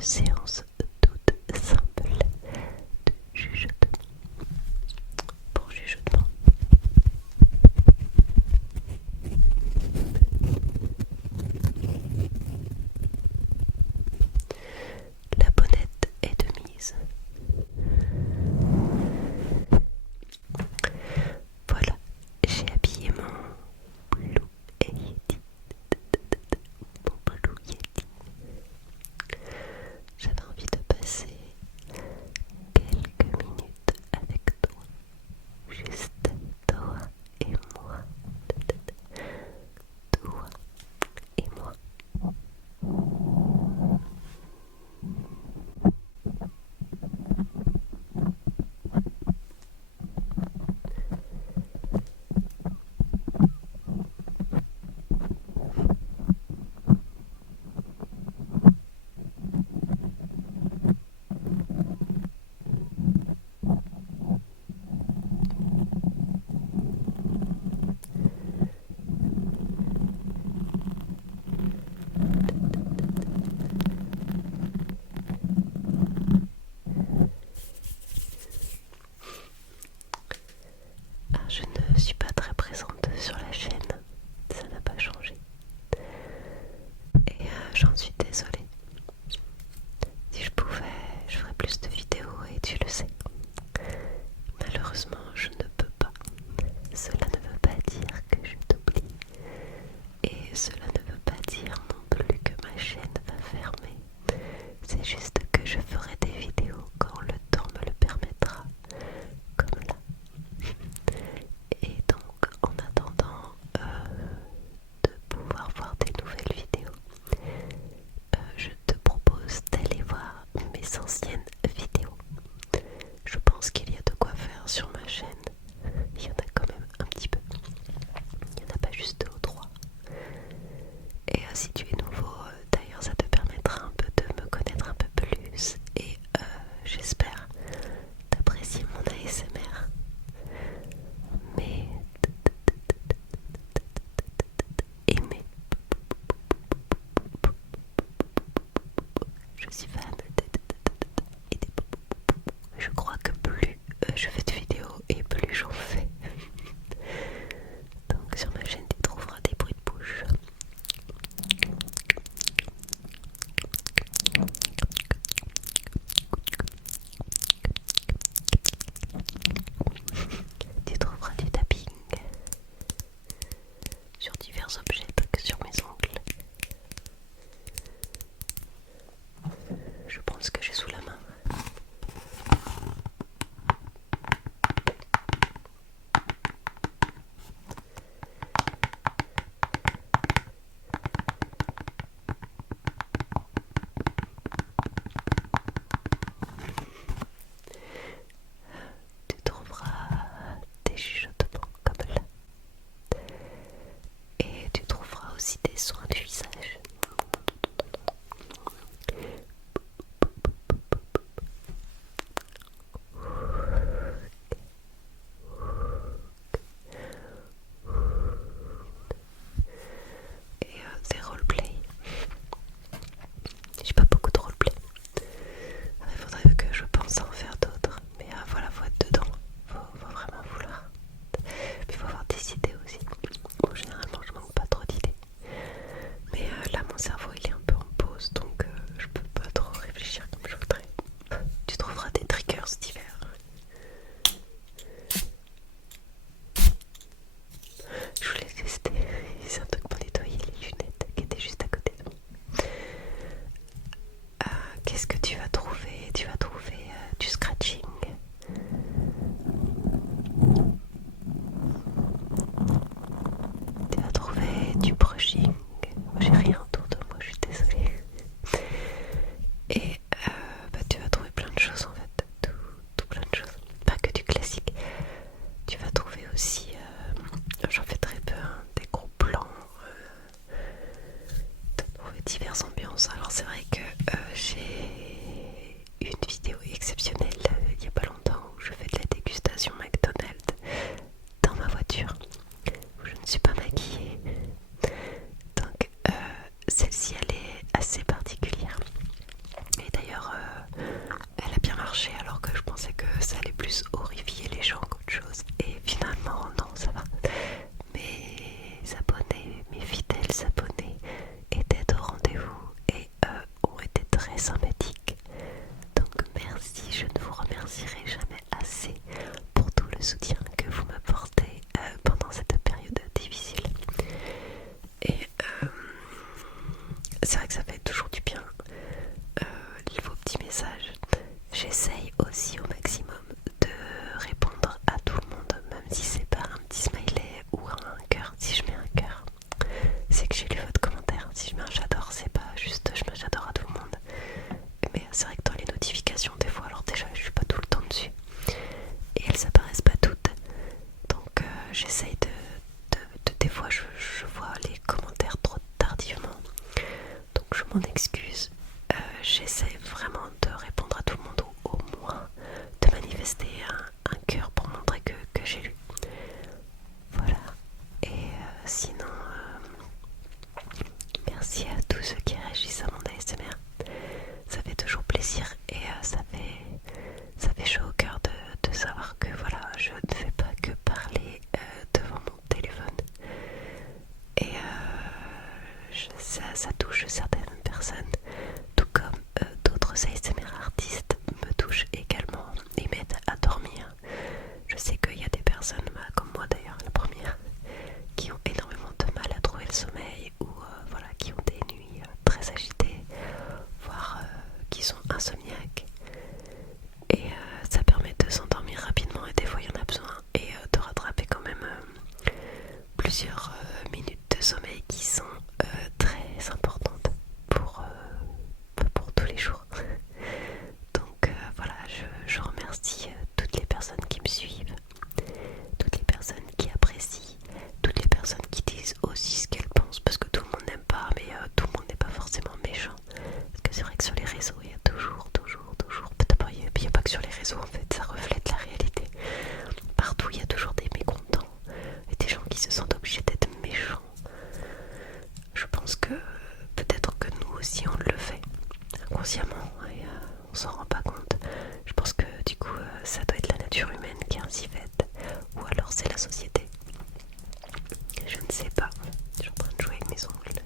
séance toute simple de chuchotement. Pour chuchotement. La bonnette est de mise. Voilà, j'ai habillé mon Blue Yeti. Mon Blue Yeti. J'avais envie de passer quelques minutes avec toi. Juste toi et moi. Toi et moi. Je ne suis pas très présente sur la chaîne, ça n'a pas changé. Et j'en suis désolée. Si je pouvais, je ferais plus de vidéos et tu le sais. Malheureusement, je ne peux pas. Cela ne veut pas dire que je t'oublie. Et cela ne veut pas dire non plus que ma chaîne va fermer. C'est juste que je ferai des vidéos quand le temps me le permettra. Comme là. Et donc, en attendant de pouvoir voir des nouvelles vidéos, je te propose d'aller voir mes anciennes vidéos. Je pense qu'il y a de quoi faire sur ma chaîne. Il y en a quand même un petit peu. Il n'y en a pas juste 2 ou 3. Et si tu es nouveau, d'ailleurs ça te permettra un peu de me connaître un peu plus. Et j'espère d'apprécier mon ASMR. Mais aimer. Je suis fan et des. Je crois que plus je fais de vidéos et plus j'en fais. Donc sur ma chaîne tu trouveras des bruits de bouche. Tu trouveras du tapping sur divers objets, pas que sur mes ongles. Je pense que j'ai sous la main. Tu trouveras des chuchotements comme là. Et tu trouveras aussi des soins du visage. Et des roleplay. J'ai pas beaucoup de roleplay. Il faudrait que je pense à en faire d'autres. Mais voilà, faut être dedans. Faut vraiment vouloir. Puis faut avoir des idées aussi. Bon, généralement, je manque pas trop d'idées. Mais là, mon cerveau, il est un peu en pause. Donc, je peux pas trop réfléchir comme je voudrais. Tu trouveras des triggers divers. Je voulais tester. C'est un truc pour nettoyer les lunettes qui étaient juste à côté de moi. Qu'est-ce que tu vas trouver? Tu vas trouver du scratching. Tu vas trouver du brushing. Moi, j'ai rien autour de moi, je suis désolée. Et tu vas trouver plein de choses en fait. Tout plein de choses. Pas que du classique. Tu vas trouver aussi, j'en fais très peu, hein, des gros plans. Trouver diverses ambiances. Alors c'est vrai que j'ai une vidéo exceptionnelle il n'y a pas longtemps où je fais de la dégustation McDonald's dans ma voiture où je ne suis pas maquillée. Donc celle-ci elle est assez particulière. Et sympathique. Donc merci, je ne vous remercierai jamais assez pour tout le soutien que vous m'apportez pendant cette période difficile. Et c'est vrai que ça fait toujours du bien vos petits messages. J'essaye aussi au maximum de répondre à tout le monde, même si c'est pas un petit smiley ou un cœur. Si je mets un cœur, c'est que j'ai lu votre commentaire. Si je mets un j'adore, c'est pas juste je mets j'adore à tout le monde. Mais c'est vrai que dans les notifications, des fois, alors déjà je suis pas tout le temps dessus et elles apparaissent pas toutes. Donc j'essaye des fois je vois les commentaires trop tardivement. Donc je m'en excuse. J'essaie vraiment de répondre à tout le monde ou au moins de manifester un cœur pour montrer que j'ai lu. Voilà. Et sinon, merci à tous ceux qui réagissent à mon ASMR. Ça fait toujours plaisir et ça fait chaud au cœur de savoir que voilà, je ne fais pas que parler devant mon téléphone. Et ça touche certaines personnes, tout comme d'autres ASMR artistes me touchent également et m'aident à dormir. Je sais qu'il y a des personnes, comme moi d'ailleurs, la première, qui ont énormément de mal à trouver le sommeil ou voilà, qui ont des nuits très agitées, voire qui sont insomniaques. Et ça permet de s'endormir rapidement et des fois il y en a besoin et de rattraper quand même plusieurs minutes de sommeil qui sont très importantes pour tous les jours. Donc voilà, je remercie toutes les personnes qui me suivent, toutes les personnes qui apprécient, toutes les personnes qui disent aussi ce qu'elles pensent, parce que tout le monde n'aime pas, mais tout le monde n'est pas forcément méchant. Parce que c'est vrai que sur les réseaux, il y a toujours, peut-être il n'y a pas que sur les réseaux en fait, ça reflète la réalité. Partout, il y a toujours des mécontents et des gens qui se sentent obligés d'être méchants. Je pense que peut-être que nous aussi on le fait inconsciemment et on s'en rend pas compte. Je pense que du coup ça doit être la nature humaine qui est ainsi faite, ou alors c'est la société. Je ne sais pas, je suis en train de jouer avec mes ongles.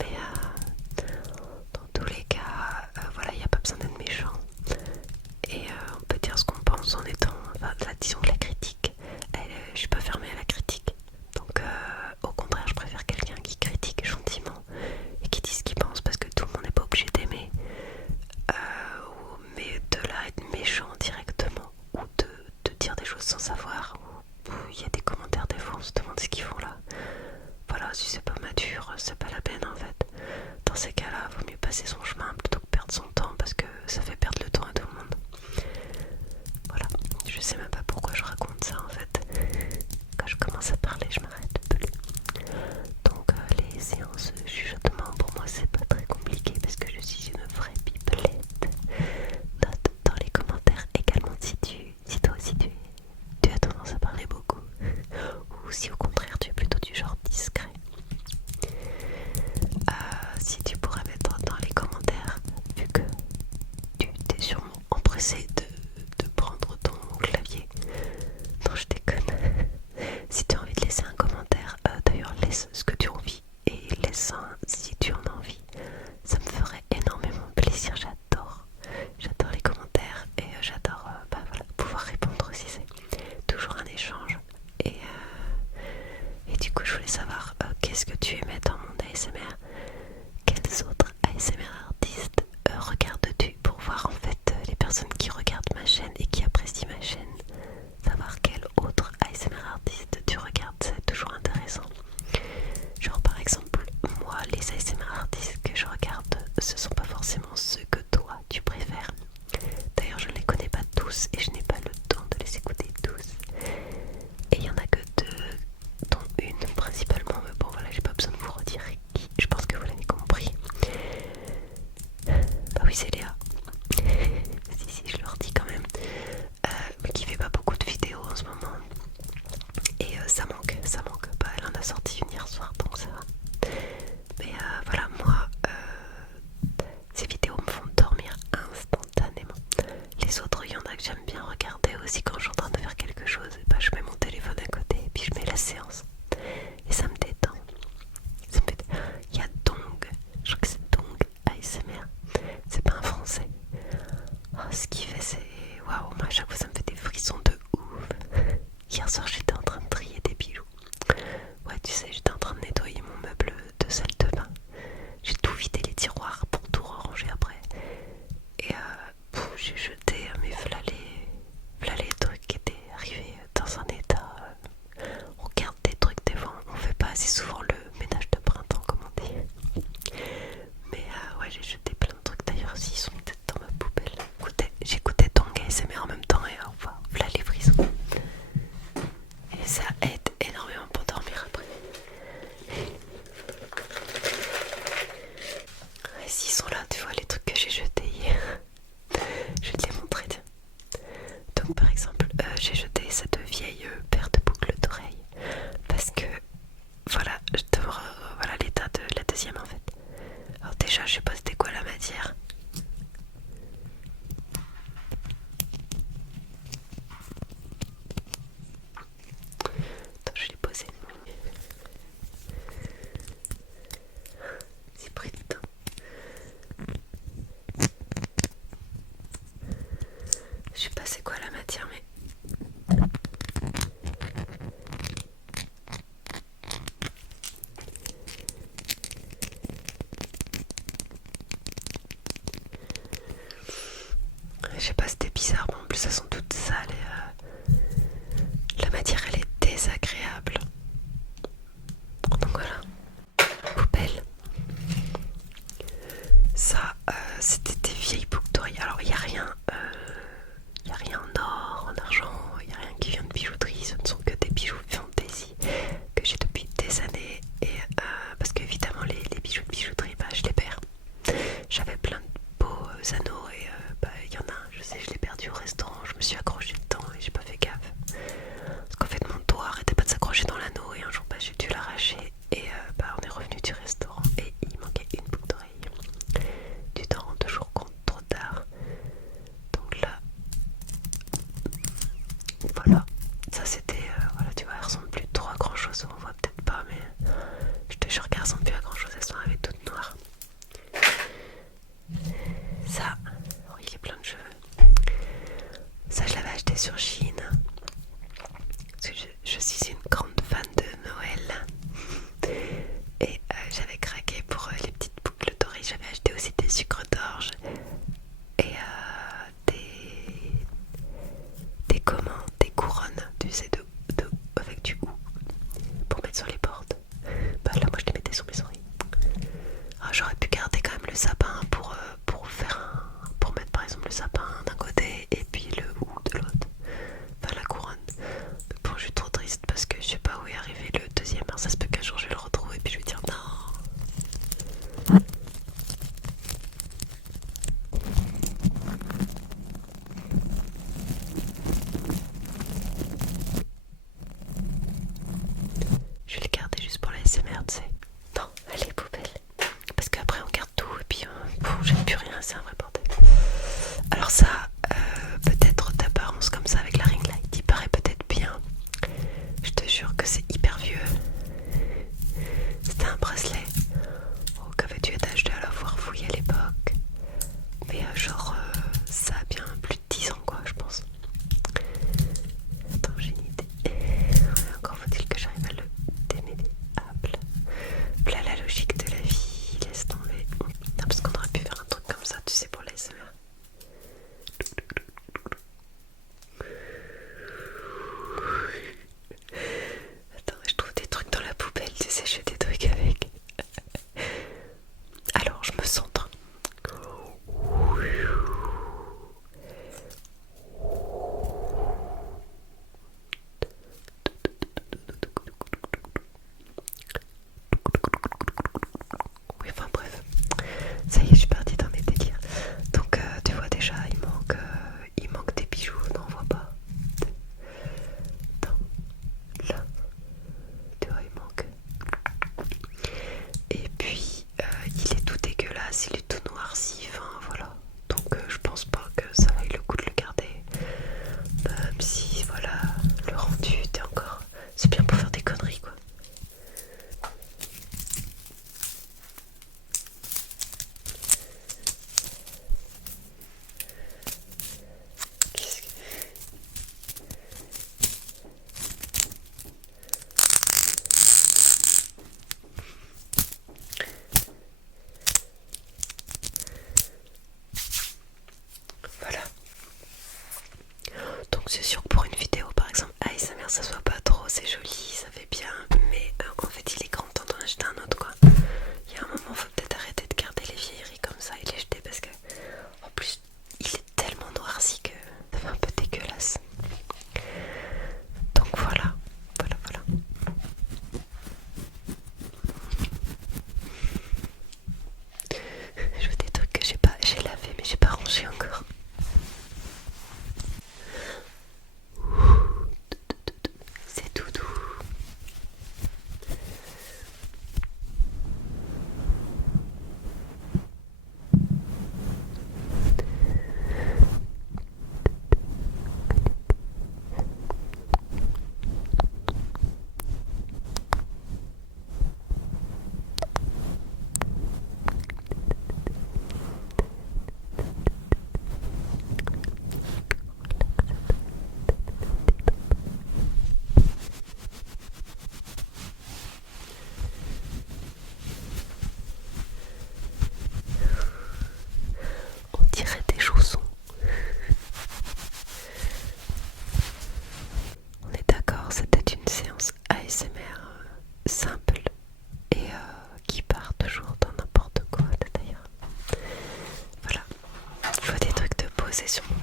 Mais dans tous les cas, voilà, il n'y a pas besoin d'être méchant. Et on peut dire ce qu'on pense en étant, enfin, disons que la critique, je suis pas fermée à la critique. Donc au contraire, je préfère quelqu'un qui critique gentiment et qui dit ce qu'il pense, parce que tout le monde n'est pas obligé d'aimer. Mais de là être méchant directement, ou de dire des choses sans savoir, ou il y a des commentaires des fois on se demande ce qu'ils font là. Voilà, si c'est pas mature, c'est pas la peine en fait. Dans ces cas-là, vaut mieux passer son chemin plutôt que perdre son temps, parce que ça fait perdre le temps à tout le monde. Voilà, je sais même pas pourquoi je raconte ça en fait. Quand je commence à parler, je m'arrête plus. Donc les séances de chuchotement, pour moi c'est pas très compliqué parce que je suis une vraie pipelette. Note dans les commentaires également si toi aussi tu as tendance à parler beaucoup, ou si au contraire tu es plutôt du genre discret. Si tu pourrais mettre dans les commentaires, vu que tu t'es sûrement empressé de prendre ton clavier. Non, je déconne. Si tu as envie de laisser un commentaire, d'ailleurs laisse ce que tu as envie et laisse un si tu en as envie. Ça me ferait énormément plaisir, j'adore les commentaires et j'adore voilà, pouvoir répondre aussi, c'est toujours un échange. Et du coup je voulais savoir qu'est-ce que tu aimais dans mon ASMR, quels autres ASMR artistes regardes-tu, pour voir en fait les personnes qui regardent ma chaîne et qui apprécient ma chaîne, savoir quel autre ASMR artiste tu regardes, c'est toujours intéressant. Genre par exemple, moi les ASMR artistes que je regarde, ce sont pas forcément ceux que toi tu préfères. D'ailleurs je ne les connais pas tous et je n'ai pas le temps de les écouter tous. Et il y en a que deux, dont une principalement, mais bon voilà, j'ai pas besoin de vous redire qui, je pense que vous l'avez compris. sais pas c'était quoi la matière. Attends, je l'ai posé. C'est pris de temps. Je sais pas c'est quoi la matière, mais je sais pas, c'était bizarre. Bon, en plus, elles sont toutes sales et la matière elle est désagréable. Donc voilà. Poubelle. Ça, c'était des vieilles boucles d'oreilles. Alors, il n'y a rien. Il n'y a rien en or, en argent, il n'y a rien qui vient de bijouterie, ce ne sont que des bijoux fantaisie que j'ai depuis des années. Et parce qu'évidemment, les bijoux de bijouterie, bah, je les perds. J'avais plein de beaux anneaux et bah, il y en a un, je sais, je l'ai perdu au restaurant, je me suis accroché dedans et j'ai pas fait gaffe. Parce qu'en fait, mon doigt arrêtait pas de s'accrocher dans l'anneau et un jour, bah, j'ai dû l'arracher. Et bah, on est revenu du restaurant et il manquait une boucle d'oreille. Tu t'en rends toujours compte trop tard. Donc là, voilà, ça c'était, voilà, tu vois, elles ressemblent plus trop à grand chose, on voit peut-être pas, mais je te jure qu'elles ressemblent plus à grand chose, elles sont avec toutes noires. Ça, oh, il est plein de cheveux. Ça, je l'avais acheté sur Chine. Parce que je suis une grande fan de Noël. Et j'avais craqué pour les petites boucles d'oreilles. J'avais acheté aussi des sucres d'orge. Et des couronnes, tu sais, avec du hou pour mettre sur les portes. Bah là, moi, je les mettais sur mes oreilles. Ah, j'aurais pu garder quand même le sapin pour mettre par exemple le sapin d'un côté et puis le hou de l'autre. Enfin, la couronne. Mais bon, je suis trop triste parce que je sais pas où est arrivé le deuxième. Alors, ça se peut qu'un jour je vais le retrouver et puis je vais dire non. Je vais le garder juste pour la SMR, tu sais. Non, elle est poubelle. Parce qu'après on garde tout et puis bon, j'aime plus rien, c'est un vrai bordel. Alors ça, peut-être d'apparence comme ça avec la ring light, il paraît peut-être bien. Je te jure que c'est hyper vieux. C'était un bracelet. Oh, qu'avais-tu acheté à l'avoir fouillé à l'époque. Mais genre, ça a bien plus de 10 ans quoi, je pense. Attends, j'ai une idée. Encore faut-il que j'arrive à le démêler. Hop là. Voilà la logique de la vie, laisse tomber. Non, parce qu'on aurait pu faire un truc comme ça, tu sais, pour l'ASMR. Attends, je trouve des trucs dans la poubelle, tu sais, je fais des trucs avec. Alors, je me centre. Oui, enfin bref, ça y est, je suis partie dans mes délires. Donc, tu vois déjà, il manque des bijoux, non, on voit pas. Non, là, tu vois, il manque. Et puis, il est tout dégueulasse, il est tout noirci, enfin voilà. Donc, je pense pas que ça vaille le coup de le garder. Même si, voilà, le rendu était encore. C'est bien pour faire des conneries, quoi. Qu'est-ce que... possession